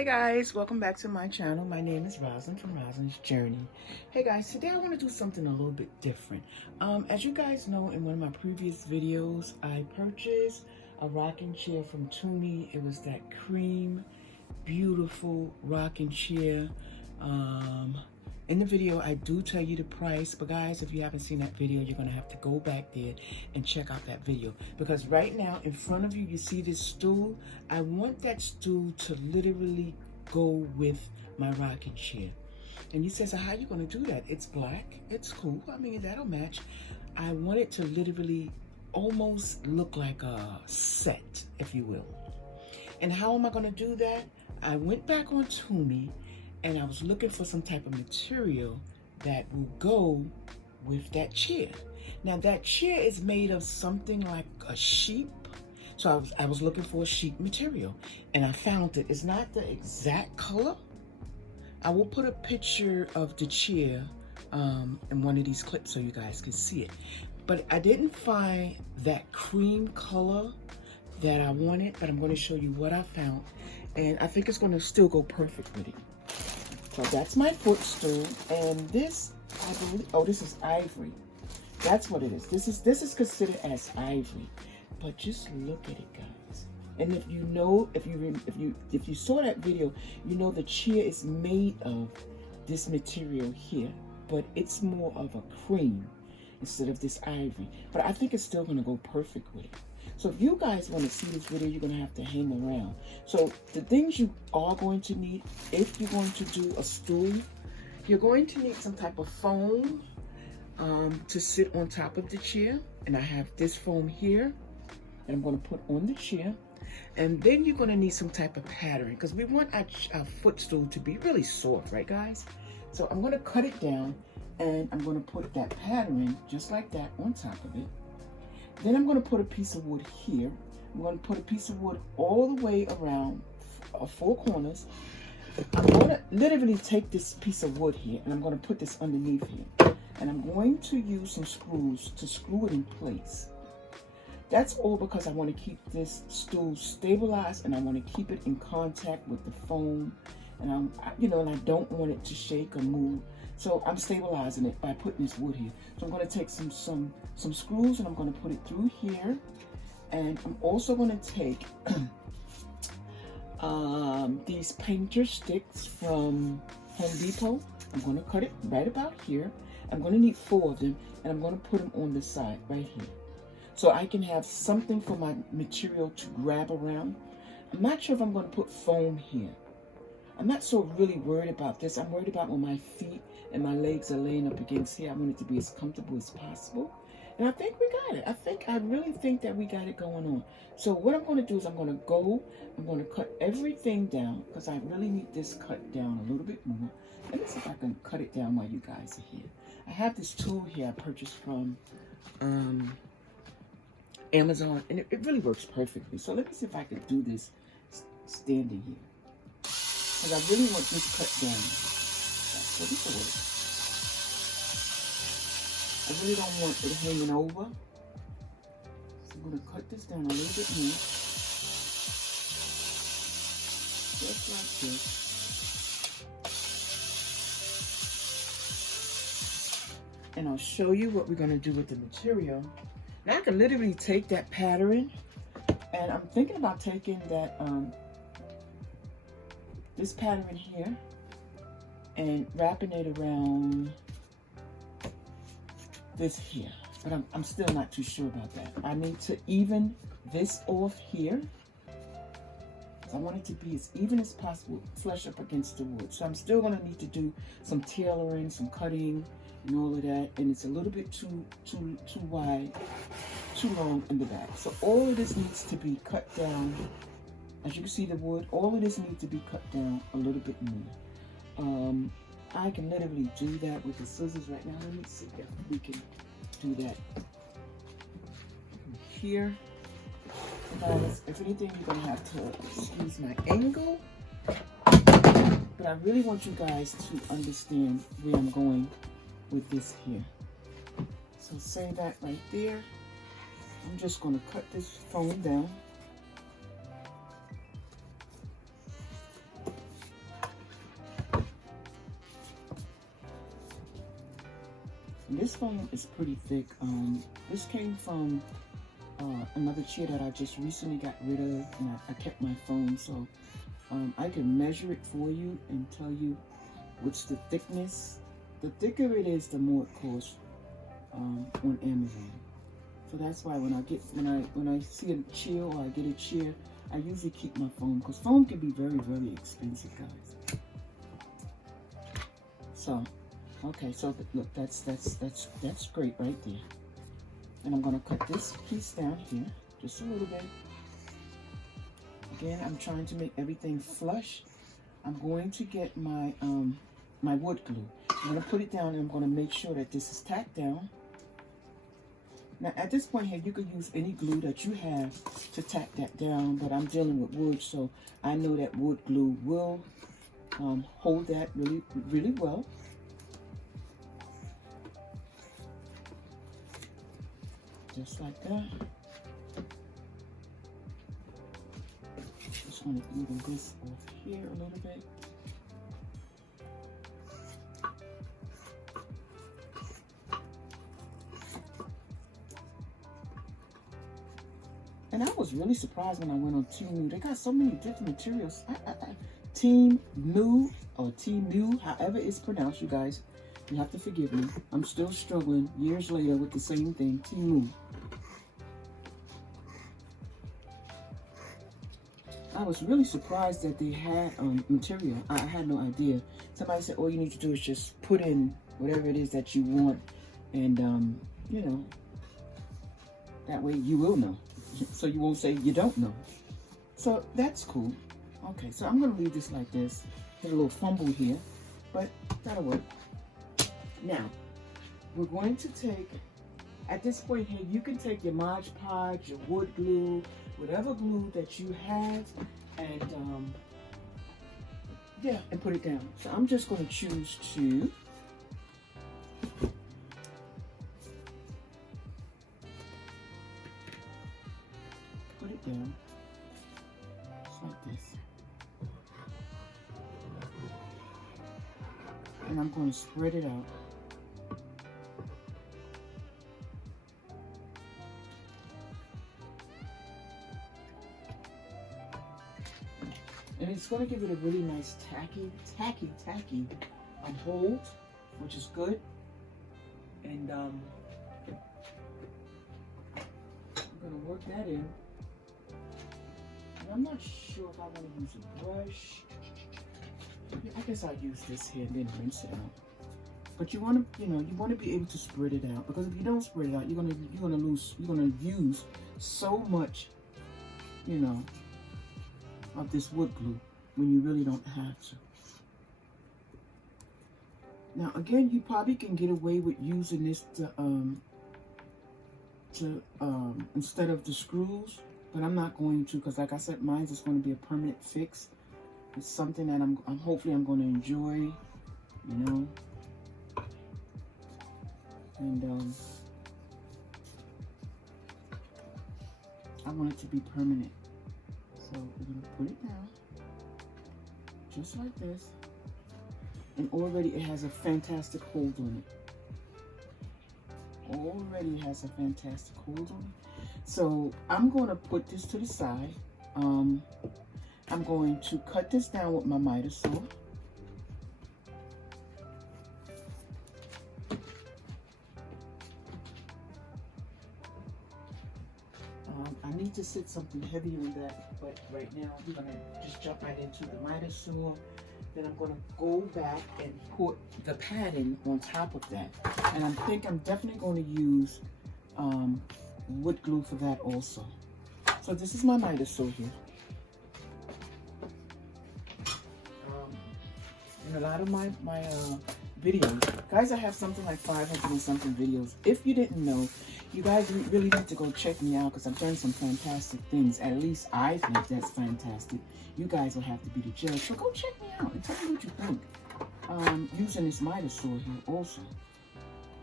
Hey guys, welcome back to my channel. My name is Roslyn from Roslyn's Journey. Hey guys, today I want to do something a little bit different. As you guys know, in one of my previous videos, I purchased a rocking chair from Temu. It was that cream, beautiful rocking chair. In the video, I do tell you the price, but guys, if you haven't seen that video, you're gonna have to go back there and check out that video. Because right now, in front of you, you see this stool. I want that stool to literally go with my rocking chair. And you say, so how are you gonna do that? It's black, it's cool, I mean, that'll match. I want it to literally almost look like a set, if you will. And how am I gonna do that? I went back on Temu, and I was looking for some type of material that will go with that chair. Now that chair is made of something like a sheep. So I was looking for a sheep material, and I found it. It's not the exact color. I will put a picture of the chair in one of these clips so you guys can see it. But I didn't find that cream color that I wanted, but I'm gonna show you what I found. And I think it's gonna still go perfect with it. So that's my footstool, and this, I believe, oh, this is ivory. That's what it is. This is considered as ivory. But just look at it, guys. And if you know, if you saw that video, you know the chair is made of this material here, but it's more of a cream instead of this ivory. But I think it's still gonna go perfect with it. So if you guys want to see this video, you're going to have to hang around. So the things you are going to need, if you're going to do a stool, you're going to need some type of foam to sit on top of the chair. And I have this foam here, and I'm going to put on the chair. And then you're going to need some type of pattern, because we want our footstool to be really soft, right guys? So I'm going to cut it down, and I'm going to put that pattern just like that on top of it. Then I'm going to put a piece of wood here. I'm going to put a piece of wood all the way around four corners. I'm going to literally take this piece of wood here, and I'm going to put this underneath here. And I'm going to use some screws to screw it in place. That's all because I want to keep this stool stabilized, and I want to keep it in contact with the foam. And and I don't want it to shake or move. So I'm stabilizing it by putting this wood here. So I'm going to take some screws, and I'm going to put it through here. And I'm also going to take these painter sticks from Home Depot. I'm going to cut it right about here. I'm going to need 4 of them, and I'm going to put them on the side right here. So I can have something for my material to grab around. I'm not sure if I'm going to put foam here. I'm not so really worried about this. I'm worried about when my feet and my legs are laying up against here. I want it to be as comfortable as possible. And I think we got it. I really think that we got it going on. So what I'm going to do is I'm going to cut everything down, because I really need this cut down a little bit more. Let me see if I can cut it down while you guys are here. I have this tool here I purchased from Amazon, and it really works perfectly. So let me see if I can do this standing here, because I really want this cut down. So this will work. I really don't want it hanging over. So I'm going to cut this down a little bit more. Just like this. And I'll show you what we're going to do with the material. Now I can literally take that pattern, and I'm thinking about taking that this pattern here and wrapping it around this here. But I'm still not too sure about that. I need to even this off here. I want it to be as even as possible, flush up against the wood. So I'm still going to need to do some tailoring, some cutting, and all of that. And it's a little bit too wide, too long in the back. So all of this needs to be cut down. As you can see, the wood, all of this needs to be cut down a little bit more. I can literally do that with the scissors right now. Let me see if we can do that here. Guys, if anything, you're gonna have to excuse my angle, but I really want you guys to understand where I'm going with this here. So say that right there. I'm just gonna cut this foam down. foam is pretty thick. This came from another chair that I just recently got rid of, and I kept my foam, so I can measure it for you and tell you what's the thickness. The thicker it is, the more it costs on Amazon. So that's why when I see a chair or I get a chair, I usually keep my foam, because foam can be very, very expensive, guys. So, okay, so look, that's great right there. And I'm gonna cut this piece down here, just a little bit. Again, I'm trying to make everything flush. I'm going to get my my wood glue. I'm gonna put it down, and I'm gonna make sure that this is tacked down. Now at this point here, you could use any glue that you have to tack that down, but I'm dealing with wood, so I know that wood glue will hold that really, really well. Just like that. Just want to even this off here a little bit. And I was really surprised when I went on Temu. They got so many different materials. Temu or Temu, however it's pronounced, you guys. You have to forgive me. I'm still struggling years later with the same thing. Temu. I was really surprised that they had material. I had no idea. Somebody said all you need to do is just put in whatever it is that you want, and you know, that way you will know. So you won't say you don't know. So that's cool. Okay, so I'm gonna leave this like this. Get a little fumble here, but that'll work. Now, we're going to take, at this point here, you can take your Mod Podge, your wood glue, whatever glue that you have, and yeah, and put it down. So I'm just going to choose to put it down, just like this. And I'm going to spread it out. And it's going to give it a really nice tacky hold, which is good. And I'm going to work that in. And I'm not sure if I want to use a brush. I guess I'll use this here and then rinse it out. But you want to, you want to be able to spread it out, because if you don't spread it out, you're gonna use so much, of this wood glue when you really don't have to. Now again, you probably can get away with using this to instead of the screws, but I'm not going to, because like I said, mine's is going to be a permanent fix. It's something that I'm hopefully I'm going to enjoy, and I want it to be permanent. So we're going to put it down, just like this. And already it has a fantastic hold on it. Already has a fantastic hold on it. So I'm going to put this to the side. I'm going to cut this down with my miter saw. I need to sit something heavy on that, but right now we're going to just jump right into the miter saw. Then I'm going to go back and put the padding on top of that. And I think I'm definitely going to use wood glue for that also. So this is my miter saw here. In a lot of my videos, guys, I have something like 500 and something videos. If you didn't know, you guys really need to go check me out, because I've done some fantastic things. At least I think that's fantastic. You guys will have to be the judge. So go check me out and tell me what you think. Using this miter saw here also.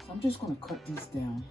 So I'm just going to cut these down.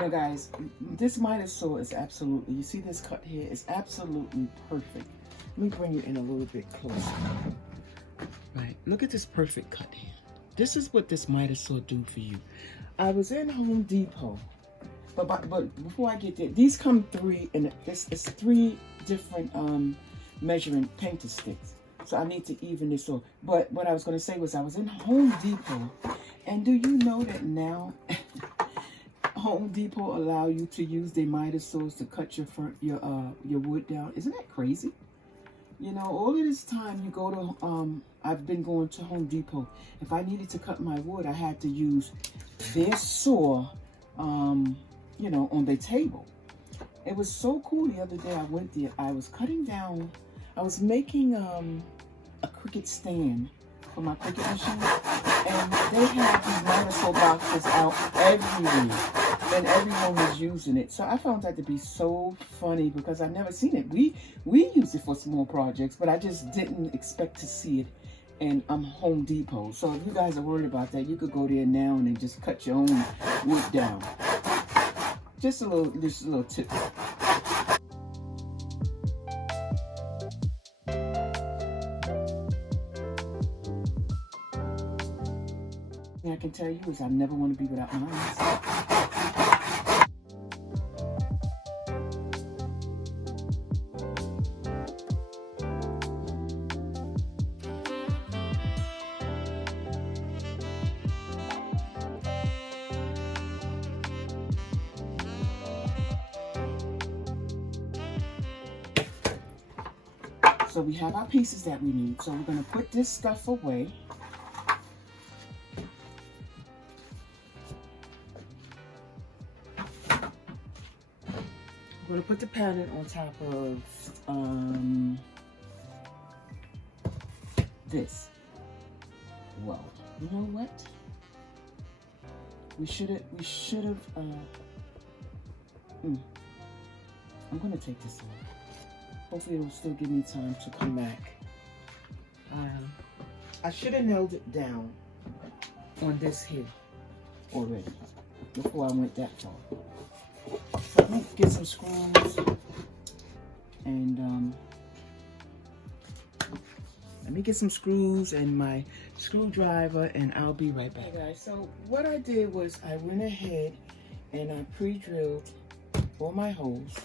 You know, guys, this miter saw is absolutely, you see this cut here is absolutely perfect. Let me bring you in a little bit closer. Right, look at this perfect cut here. This is what this miter saw do for you. I was in Home Depot, but before I get there, these come three, and it's three different measuring painter sticks. So I need to even this off. But what I was going to say was I was in Home Depot, and do you know that now Home Depot allow you to use their miter saws to cut your wood down? Isn't that crazy? You know, all of this time you go to I've been going to Home Depot. If I needed to cut my wood, I had to use their saw, you know, on their table. It was so cool. The other day I went there. I was cutting down. I was making a Cricut stand for my Cricut machine, and they had these miter saw boxes out everywhere, and everyone was using it. So I found that to be so funny because I've never seen it. We use it for small projects, but I just didn't expect to see it in Home Depot. So if you guys are worried about that, you could go there now and then just cut your own wood down. Just a little tip. I can tell you is I never want to be without mine. So we have our pieces that we need. So we're going to put this stuff away. I'm going to put the palette on top of this. Well, you know what? We should have, I'm going to take this off. Hopefully it'll still give me time to come back. I should have nailed it down on this here already before I went that far. So let me get some screws and let me get some screws and my screwdriver, and I'll be right back. Hey guys, so what I did was I went ahead and I pre-drilled all my holes.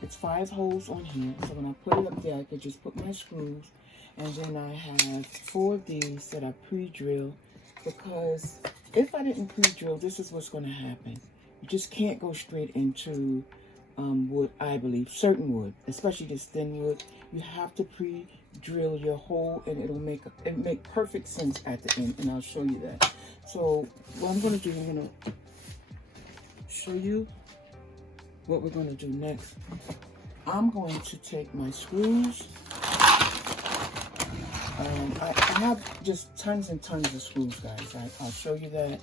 It's 5 holes on here, so when I put it up there, I could just put my screws, and then I have 4 of these that I pre-drill, because if I didn't pre-drill, this is what's going to happen. You just can't go straight into wood, I believe. Certain wood, especially this thin wood, you have to pre-drill your hole, and it'll make perfect sense at the end, and I'll show you that. So what I'm going to do, I'm going to show you what we're going to do next. I'm going to take my screws. I have just tons and tons of screws, guys. I'll show you that.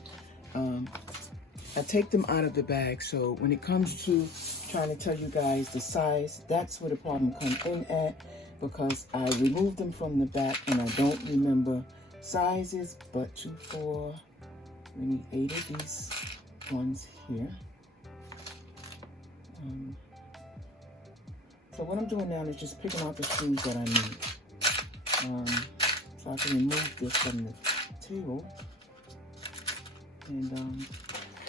I take them out of the bag, so when it comes to trying to tell you guys the size, that's where the problem comes in at, because I removed them from the back and I don't remember sizes, but 2, 4, we need 8 of these ones here. So what I'm doing now is just picking out the screws that I need. So I can remove this from the table. And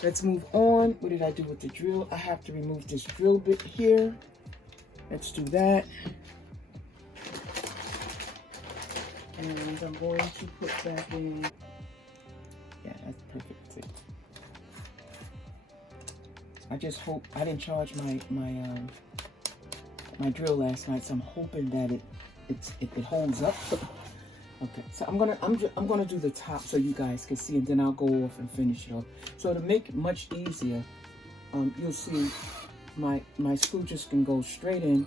let's move on. What did I do with the drill? I have to remove this drill bit here. Let's do that. And I'm going to put back in. Yeah, that's perfect. That's it. I just hope I didn't charge my drill last night, so I'm hoping that it holds up. Okay, so I'm gonna do the top so you guys can see, and then I'll go off and finish it off. So to make it much easier, you'll see my screw just can go straight in,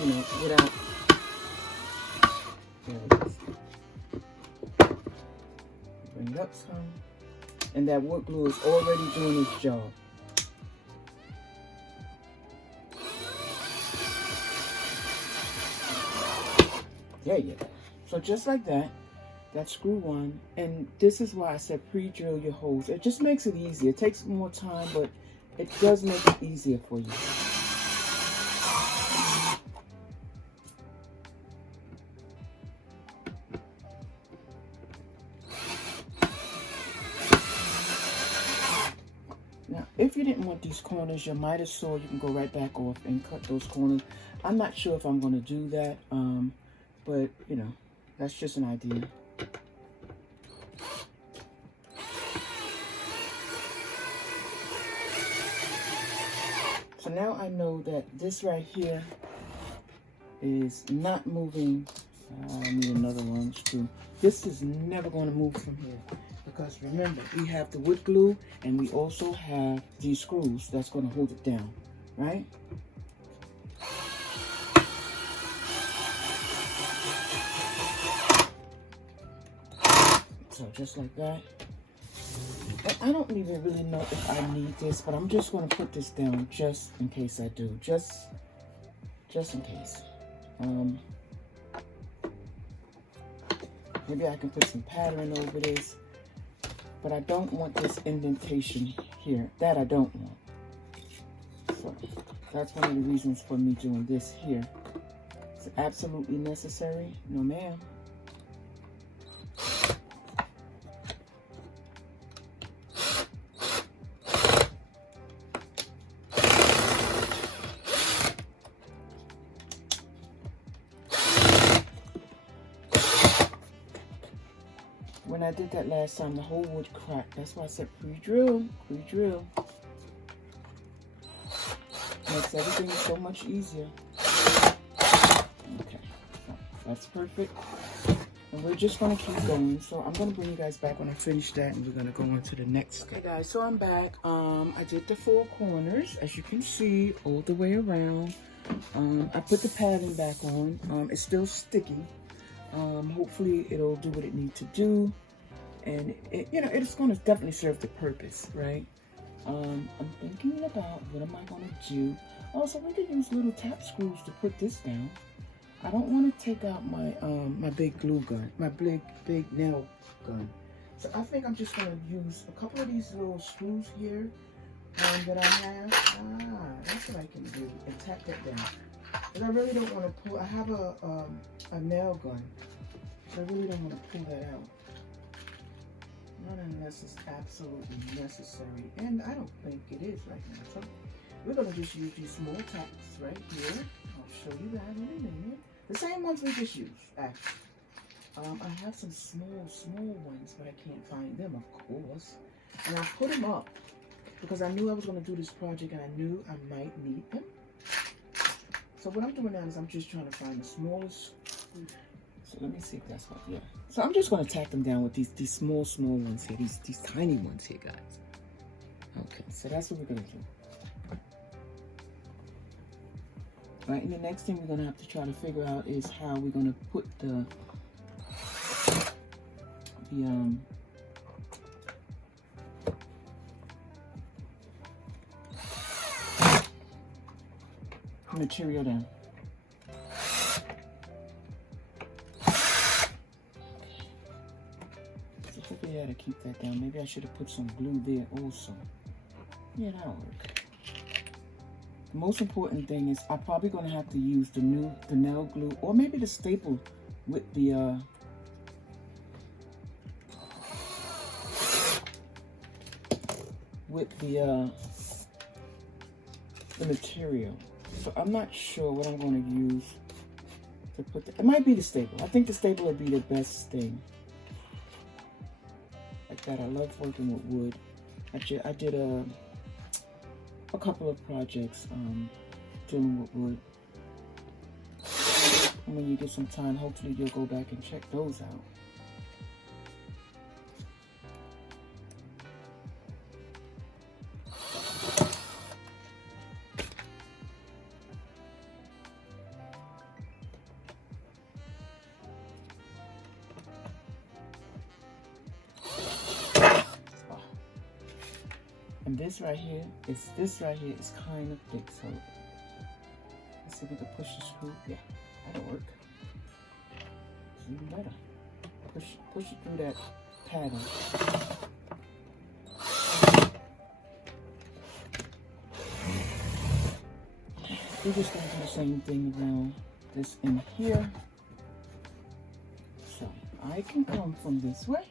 you know, without. There it is. Bring it up some, and that wood glue is already doing its job. There you go. So just like that, that screw one. And this is why I said pre-drill your holes. It just makes it easier. It takes more time, but it does make it easier for you. Now, if you didn't want these corners, your miter saw, you can go right back off and cut those corners. I'm not sure if I'm going to do that, but, you know, that's just an idea. So now I know that this right here is not moving. I need another one too. This is never going to move from here. Because remember, we have the wood glue and we also have these screws that's going to hold it down, right? So just like that. And I don't even really know if I need this, but I'm just going to put this down just in case I do. Just in case. Maybe I can put some pattern over this. But I don't want this indentation here. That I don't want. So that's one of the reasons for me doing this here. Is it absolutely necessary? No, ma'am. When I did that last time, the whole wood cracked. That's why I said pre-drill, pre-drill. Makes everything so much easier. Okay, so that's perfect. And we're just gonna keep going. So I'm gonna bring you guys back when I finish that, and we're gonna go on to the next step. Okay, guys, so I'm back. I did the 4 corners, as you can see, all the way around. I put the padding back on. It's still sticky. Hopefully it'll do what it needs to do, and you know, it's going to definitely serve the purpose, right? I'm thinking about what am I going to do. Also, we could use little tap screws to put this down. I don't want to take out my my big glue gun, my big nail gun. So I think I'm just going to use a couple of these little screws here that I have. That's what I can do, and tap that down. But I really don't want to pull. I have a nail gun, so I really don't want to pull that out. Not unless it's absolutely necessary, and I don't think it is right now. So we're gonna just use these small tacks right here. I'll show you that in a minute. The same ones we just used, actually. I have some small ones, but I can't find them, of course. And I put them up because I knew I was gonna do this project, and I knew I might need them. So what I'm doing now is I'm just trying to find the smallest. So let me see if that's what, yeah. So I'm just going to tack them down with these small ones here, these tiny ones here, guys. Okay, so that's what we're going to do. All right, and the next thing we're going to have to try to figure out is how we're going to put the material down. So hopefully that'll keep that down. Maybe I should have put some glue there also. Yeah, that'll work. The most important thing is I'm probably going to have to use the nail glue, or maybe the staple with the material. So I'm not sure what I'm going to use to put it might be the staple. I think the staple would be the best thing. Like that. I love working with wood. I did a couple of projects dealing with wood. And when you get some time, hopefully you'll go back and check those out. And this right here is kind of thick, so let's see if we can push the screw. Yeah, that'll work. It's even better. push it through that pattern. We're just going to do the same thing around this in here. So I can come from this way.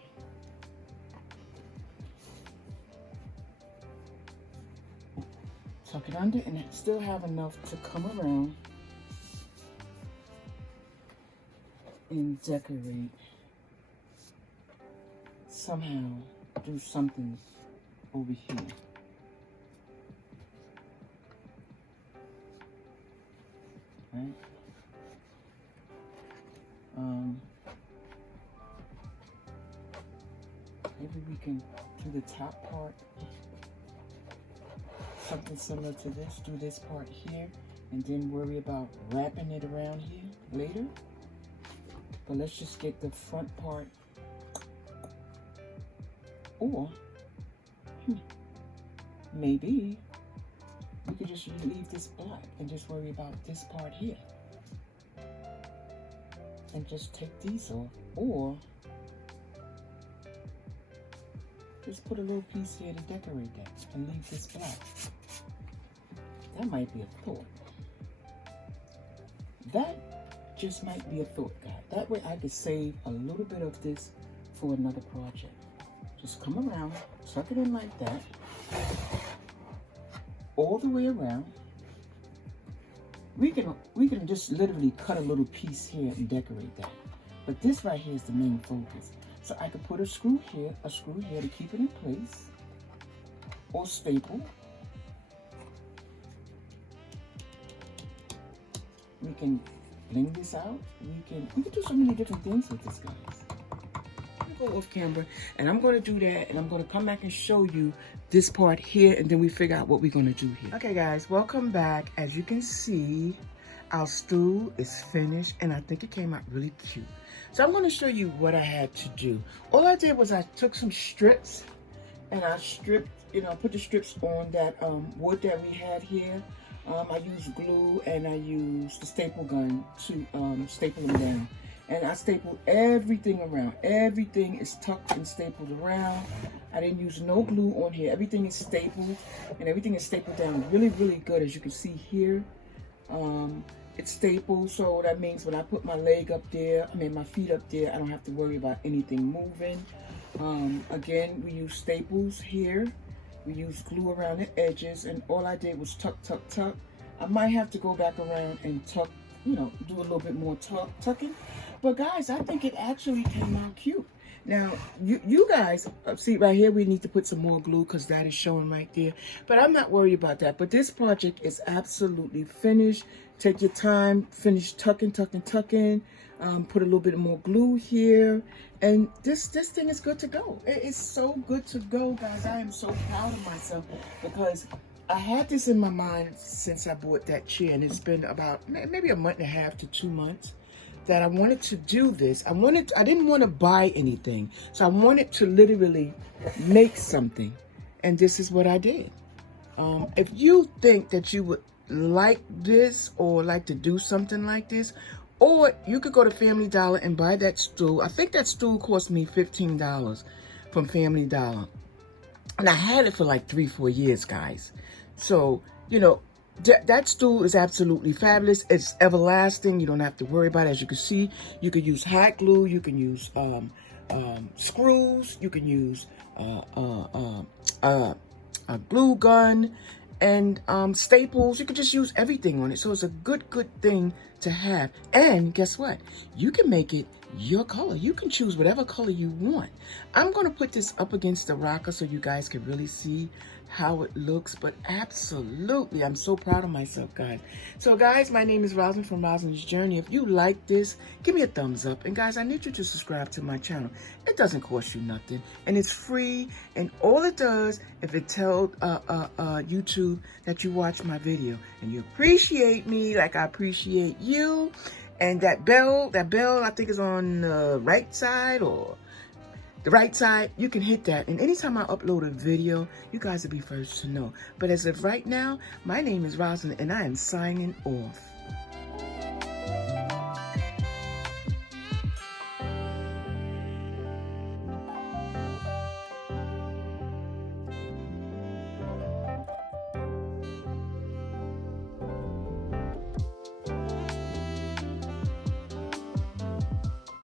Tuck it under and still have enough to come around and decorate. Somehow do something over here. Right? Maybe we can do the top part, something similar to this. Do this part here, and then worry about wrapping it around here later. But let's just get the front part. Or maybe we could just leave this black and just worry about this part here. And just take these off. Or just put a little piece here to decorate that and leave this black. That might be a thought. That just might be a thought, guys. That way I could save a little bit of this for another project. Just come around, tuck it in like that, all the way around. We can just literally cut a little piece here and decorate that. But this right here is the main focus. So I could put a screw here to keep it in place, or staple. We can bling this out. We can do so many different things with this, guys. Go off camera and I'm going to do that, and I'm going to come back and show you this part here, and then we figure out what we're going to do here. Okay guys, welcome back. As you can see, our stool is finished and I think it came out really cute. So I'm going to show you what I had to do. All I did was I took some strips and I stripped, put the strips on that wood that we had here. I used glue and I used the staple gun to staple them down. And I stapled everything around. Everything is tucked and stapled around. I didn't use no glue on here. Everything is stapled, and everything is stapled down really, really good. As you can see here, it's stapled. So that means when I put my leg up there, my feet up there, I don't have to worry about anything moving. Again, we use staples here. We use glue around the edges, and all I did was tuck, tuck, tuck. I might have to go back around and tuck, do a little bit more tucking. But guys, I think it actually came out cute. Now, you guys, see right here, we need to put some more glue because that is showing right there. But I'm not worried about that. But this project is absolutely finished. Take your time, finish tucking, tucking, tucking. Put a little bit more glue here. And this thing is good to go. It is so good to go, guys. I am so proud of myself because I had this in my mind since I bought that chair. And it's been about maybe a month and a half to 2 months that I wanted to do this. I didn't want to buy anything. So I wanted to literally make something. And this is what I did. If you think that you would like this or like to do something like this, or you could go to Family Dollar and buy that stool. I think that stool cost me $15 from Family Dollar. And I had it for like 3-4 years, guys. So, that stool is absolutely fabulous. It's everlasting. You don't have to worry about it. As you can see, you can use hot glue. You can use screws. You can use a glue gun and staples. You can just use everything on it. So it's a good thing to have. And guess what? You can make it your color. You can choose whatever color you want. I'm going to put this up against the rocker so you guys can really see how it looks. But absolutely, I'm so proud of myself, guys. So guys, my name is Rosin from Rosin's Journey. If you like this, give me a thumbs up. And guys, I need you to subscribe to my channel. It doesn't cost you nothing, and it's free. And all it does, if it tells YouTube that you watch my video and you appreciate me like I appreciate you. And that bell, I think is on the right side or the right side. You can hit that. And anytime I upload a video, you guys will be first to know. But as of right now, my name is Rosin and I am signing off.